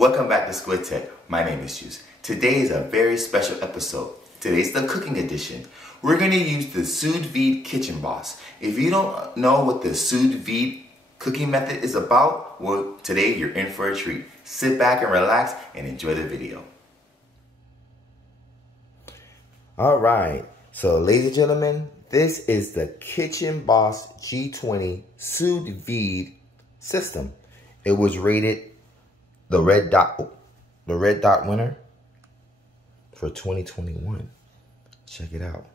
Welcome back to Squid Tech. My name is Juice. Today is a very special episode. Today's the cooking edition. We're going to use the Sous Vide Kitchen Boss. If you don't know what the Sous Vide cooking method is about, well, today you're in for a treat. Sit back and relax and enjoy the video. All right, so ladies and gentlemen, this is the Kitchen Boss G320 Sous Vide system. It was rated the red dot winner for 2021. Check it out.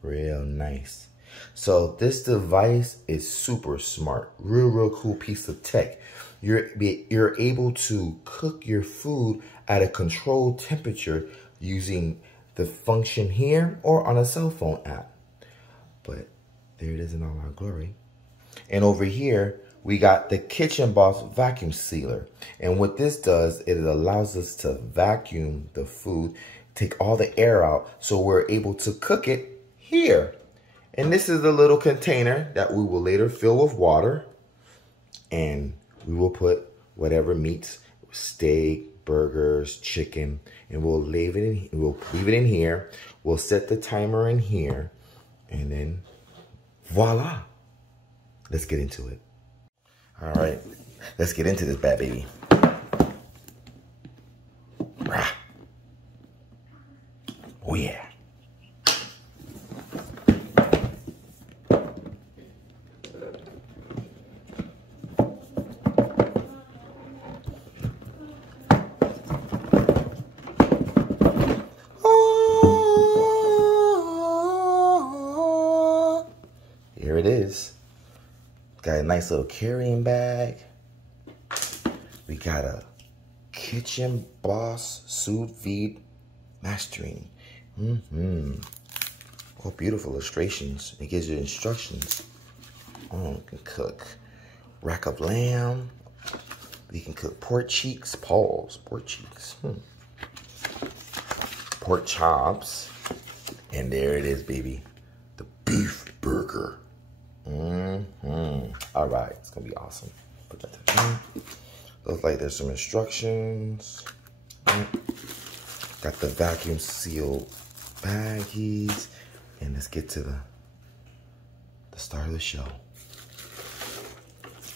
Real nice. So this device is super smart. Real cool piece of tech. You're able to cook your food at a controlled temperature using the function here or on a cell phone app. But there it is in all our glory. And over here, we got the Kitchen Boss vacuum sealer. And what this does, it allows us to vacuum the food, take all the air out, so we're able to cook it here. And this is the little container that we will later fill with water. And we will put whatever meats, steak, burgers, chicken, and we'll leave it in here. We'll set the timer in here, and then voila. Let's get into it. All right, let's get into this bad baby. Oh yeah. Here it is. Got a nice little carrying bag. We got a Kitchen Boss Sous Vide mastering. Oh, beautiful illustrations. It gives you instructions. Oh, you can cook rack of lamb. We can cook pork cheeks, pork cheeks. Pork chops. And there it is, baby. The beef burger. All right, it's gonna be awesome. Put that there. Looks like there's some instructions. Got the vacuum sealed baggies, and let's get to the start of the show.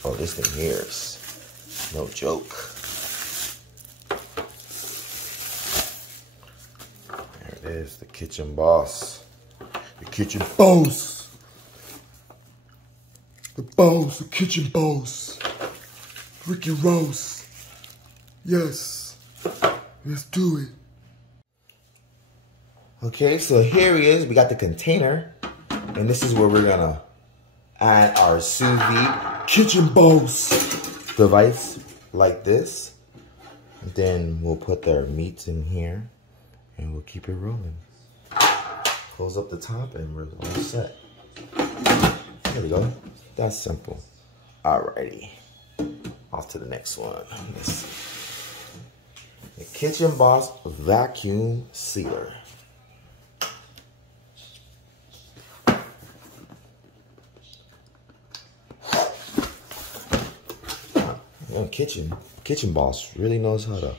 Oh, this thing here is no joke. There it is, the Kitchen Boss, the Kitchen Boss. The boss, the Kitchen Boss. Ricky Rose. Yes. Let's do it. Okay, so here he is. We got the container. And this is where we're going to add our Sous Vide Kitchen Boss device like this. And then we'll put their meats in here. And we'll keep it rolling. Close up the top and we're all set. There we go. That's simple. Alrighty. Off to the next one. Let's see. The Kitchen Boss vacuum sealer. Kitchen Boss really knows how to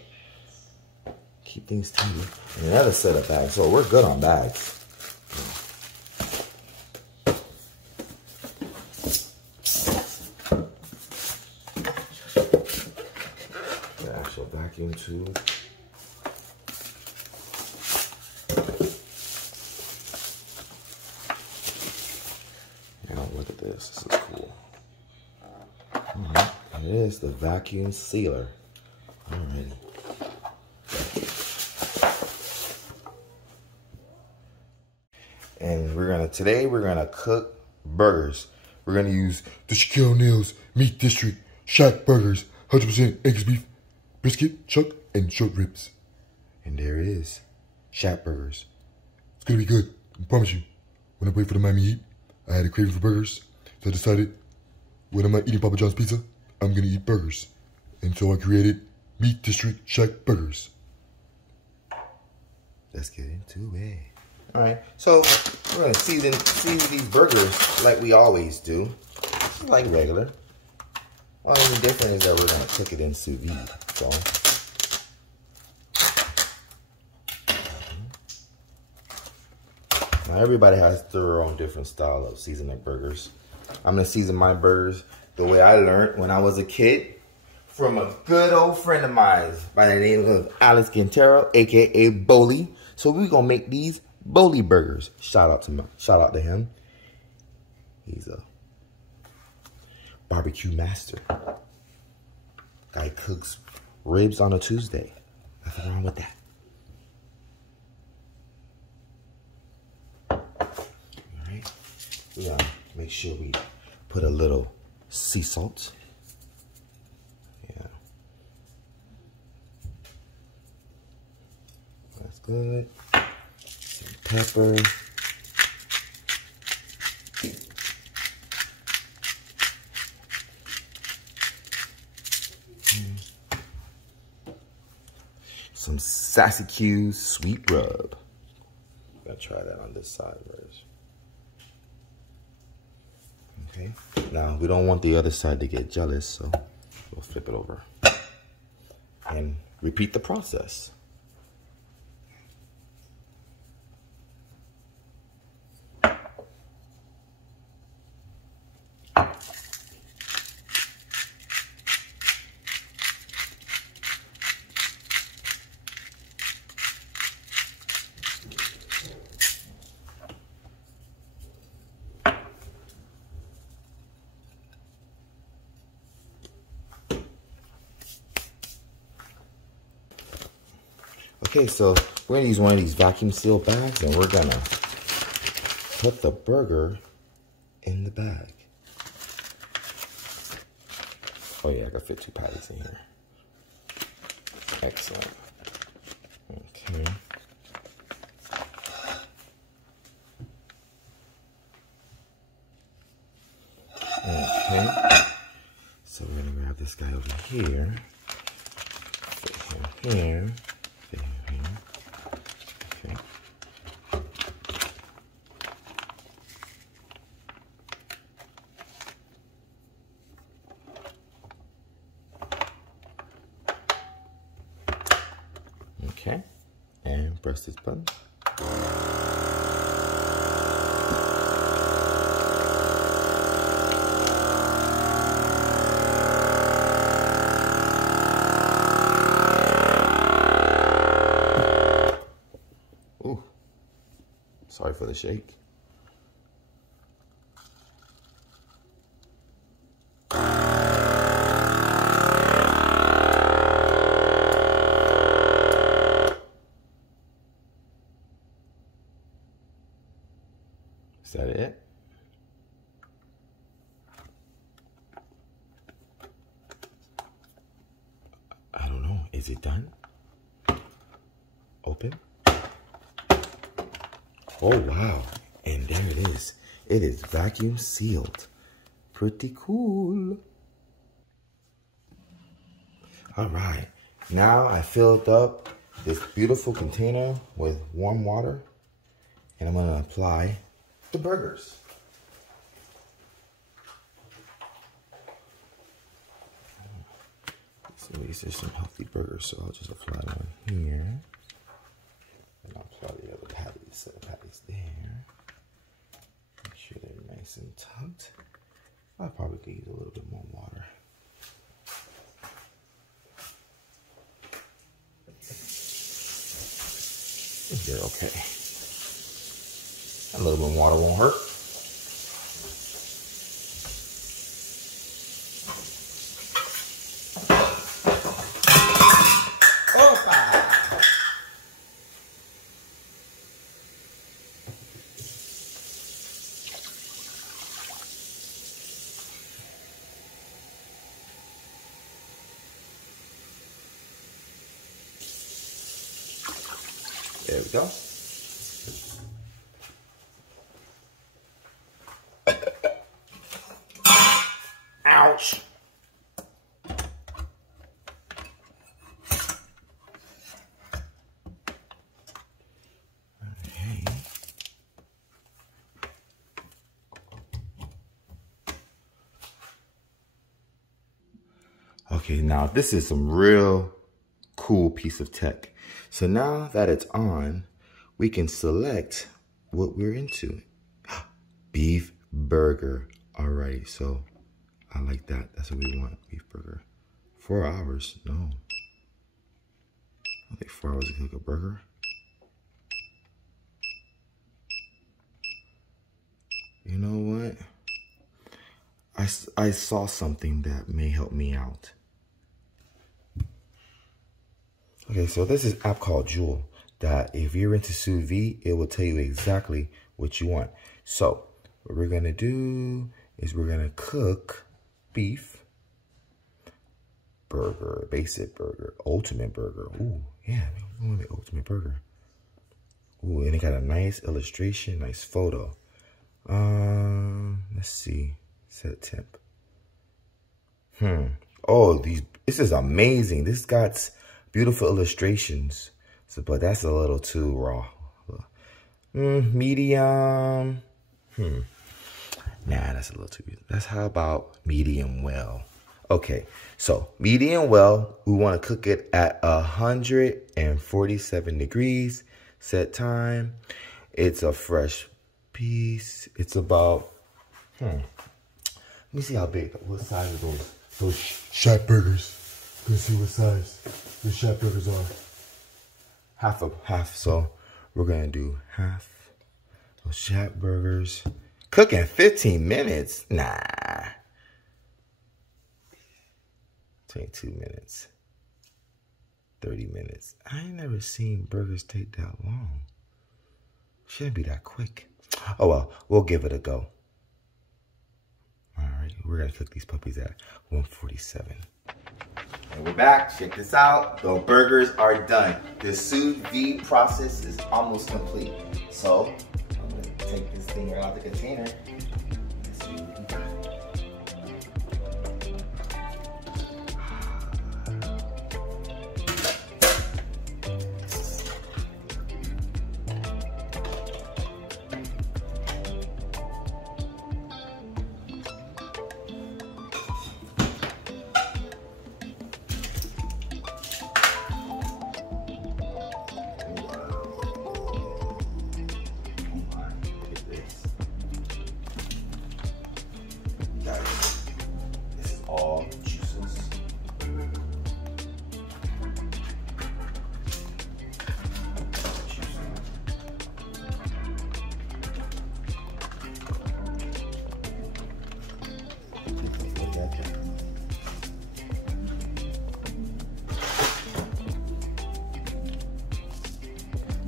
keep things tidy. And another set of bags. So we're good on bags. Vacuum tube. Now look at this. This is cool. It is the vacuum sealer. Alrighty. And today we're gonna cook burgers. We're gonna use the Shaquille O'Neal's Meat District Shack Burgers, 100% Angus beef, brisket, chuck, and short ribs. And there it is. Shack burgers. It's gonna be good. I promise you. When I wait for the Miami Heat, I had a craving for burgers. So I decided when I'm not eating Papa John's pizza, I'm gonna eat burgers. And so I created Meat District Shack Burgers. Let's get into it. All right, so we're gonna season these burgers like we always do. Just like regular. Only different is that we're gonna cook it in sous vide. So now everybody has their own different style of seasoning burgers. I'm gonna season my burgers the way I learned when I was a kid from a good old friend of mine by the name of Alex Quintero, aka Boli. So we're gonna make these Boli burgers. Shout out to him. He's a barbecue master. Guy cooks ribs on a Tuesday. Nothing wrong with that. Alright. We gotta make sure we put a little sea salt. Yeah. That's good. Some pepper. Some Sassy Q sweet rub. Gotta try that on this side first. Okay. Now we don't want the other side to get jealous, so we'll flip it over and repeat the process. Okay, so we're gonna use one of these vacuum seal bags and we're gonna put the burger in the bag. Oh yeah, I can fit 2 patties in here. Excellent. Okay. Okay. So we're gonna grab this guy over here. Fit him here. Fit him here. Okay. Okay. And press this button. Sorry for the shake. Is that it? I don't know. Is it done? Open. Oh, wow. And there it is. It is vacuum sealed. Pretty cool. All right. Now I filled up this beautiful container with warm water. And I'm going to apply the burgers. So these are some healthy burgers. So I'll just apply one here. And I'll apply the other patties, set of patties there. Make sure they're nice and tucked. I probably could use a little bit more water. They're okay. A little bit of water won't hurt. There we go. Ouch. Okay. Okay, now this is some real cool piece of tech. So now that it's on, we can select what we're into. Beef burger. Alrighty, so I like that. That's what we want, beef burger. 4 hours, no. I think 4 hours to cook a burger. You know what? I saw something that may help me out. Okay, so this is an app called Joule that if you're into sous vide, it will tell you exactly what you want. So what we're gonna do is we're gonna cook beef burger, basic burger, ultimate burger. Ooh, yeah, we want the ultimate burger. Ooh, and it got a nice illustration, nice photo. Let's see. Set temp. Oh, this is amazing. This got beautiful illustrations. So, but that's a little too raw. Medium. Nah, that's a little too. That's how about medium well. Okay, so medium well, we want to cook it at 147 degrees. Set time. It's a fresh piece. It's about. Let me see how big. What size are those Shack burgers? Let's see what size the Shack burgers are. Half. So we're gonna do half those Shack burgers. Cooking 15 minutes? Nah. 22 minutes. 30 minutes. I ain't never seen burgers take that long. Shouldn't be that quick. Oh well, we'll give it a go. All right, we're gonna cook these puppies at 147. And we're back. Check this out. The burgers are done. The sous vide process is almost complete. So I'm gonna take this thing right out the container. Let's see what we got.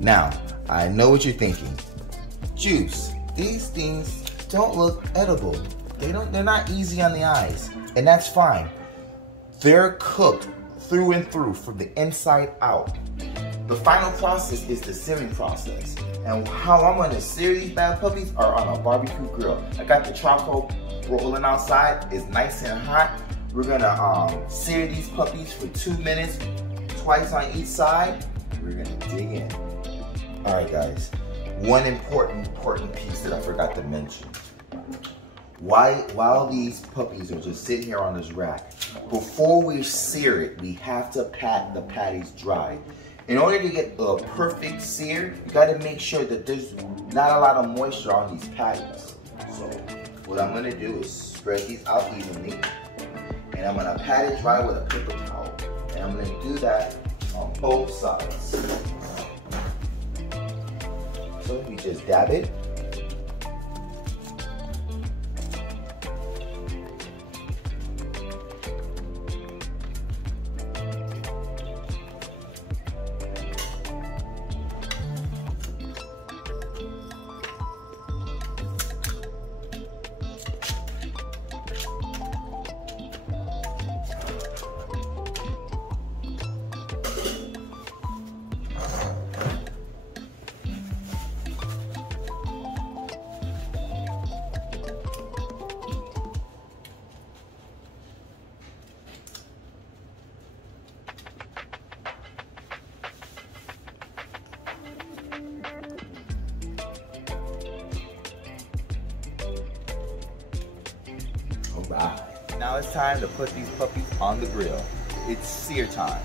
Now, I know what you're thinking. Juice, these things don't look edible. They're not easy on the eyes, and that's fine. They're cooked through and through from the inside out. The final process is the searing process. And how I'm gonna sear these bad puppies are on a barbecue grill. I got the charcoal rolling outside, it's nice and hot. We're gonna sear these puppies for 2 minutes, twice on each side. We're gonna dig in. All right, guys, one important piece that I forgot to mention. While these puppies are just sitting here on this rack, before we sear it, we have to pat the patties dry. In order to get a perfect sear, you gotta make sure that there's not a lot of moisture on these patties. So what I'm gonna do is spread these out evenly, and I'm gonna pat it dry with a paper towel. And I'm gonna do that on both sides. So we just dab it. Right. Now it's time to put these puppies on the grill. It's sear time.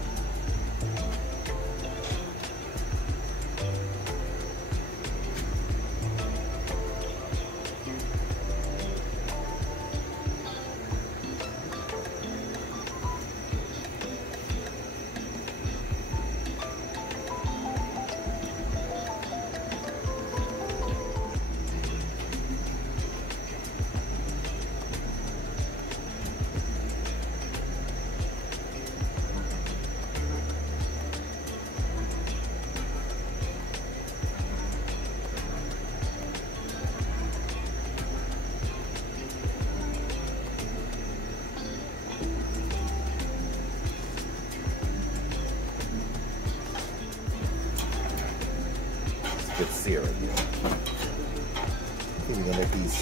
Good sear right here. I think we're gonna let these,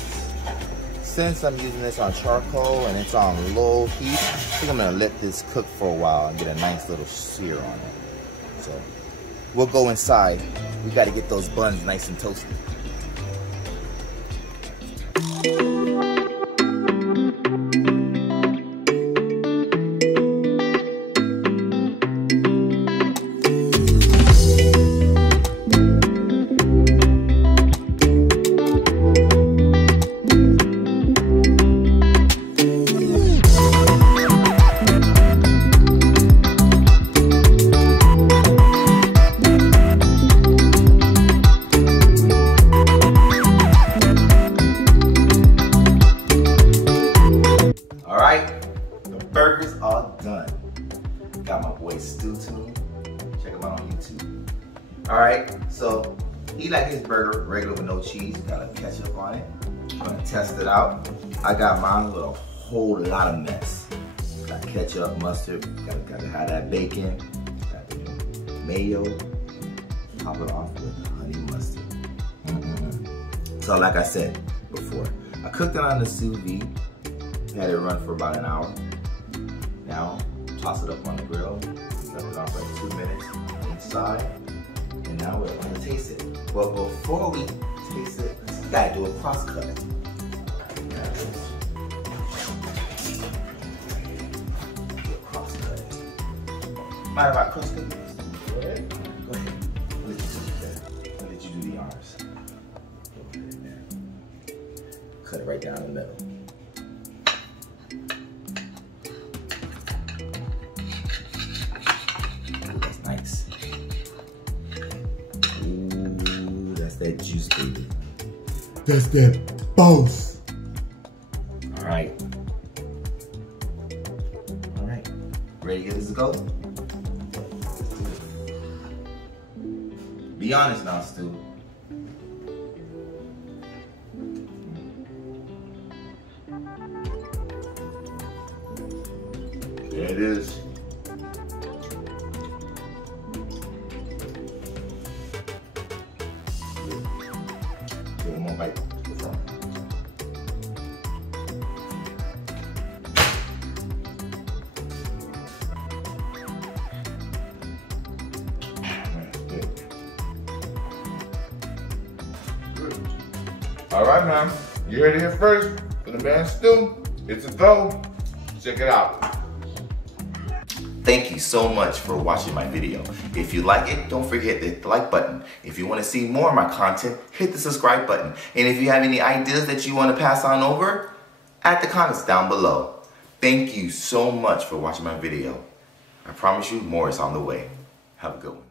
since I'm using this on charcoal and it's on low heat, I think I'm gonna let this cook for a while and get a nice little sear on it. So we'll go inside. We gotta get those buns nice and toasty. Burgers all done. Got my boy Stu tuned. Check him out on YouTube. Alright, so he like his burger regular with no cheese. Got a ketchup on it. I'm gonna test it out. I got mine with a whole lot of mess. Got ketchup, mustard, gotta have that bacon, got the mayo. Top it off with honey mustard. So like I said before, I cooked it on the sous vide. Had it run for about an hour. Now, toss it up on the grill, left it off like 2 minutes on each side, and now we're gonna taste it. Well, before we taste it, we gotta do a cross cut. Do a cross cut. Mind if I cross cut this? Go ahead. Go ahead. I'll let you do the honors. Go ahead, man. Cut it right down the middle. Nice. Ooh, that's that juice, baby. That's that boss. All right. All right. Ready to get this to go? Let's do it. Be honest now, Stu. There it is. One more bite. All right, man. You heard it here first. For the man Stu, it's a go. Check it out. Thank you so much for watching my video. If you like it, don't forget to hit the like button. If you want to see more of my content, hit the subscribe button. And if you have any ideas that you want to pass on over, add the comments down below. Thank you so much for watching my video. I promise you more is on the way. Have a good one.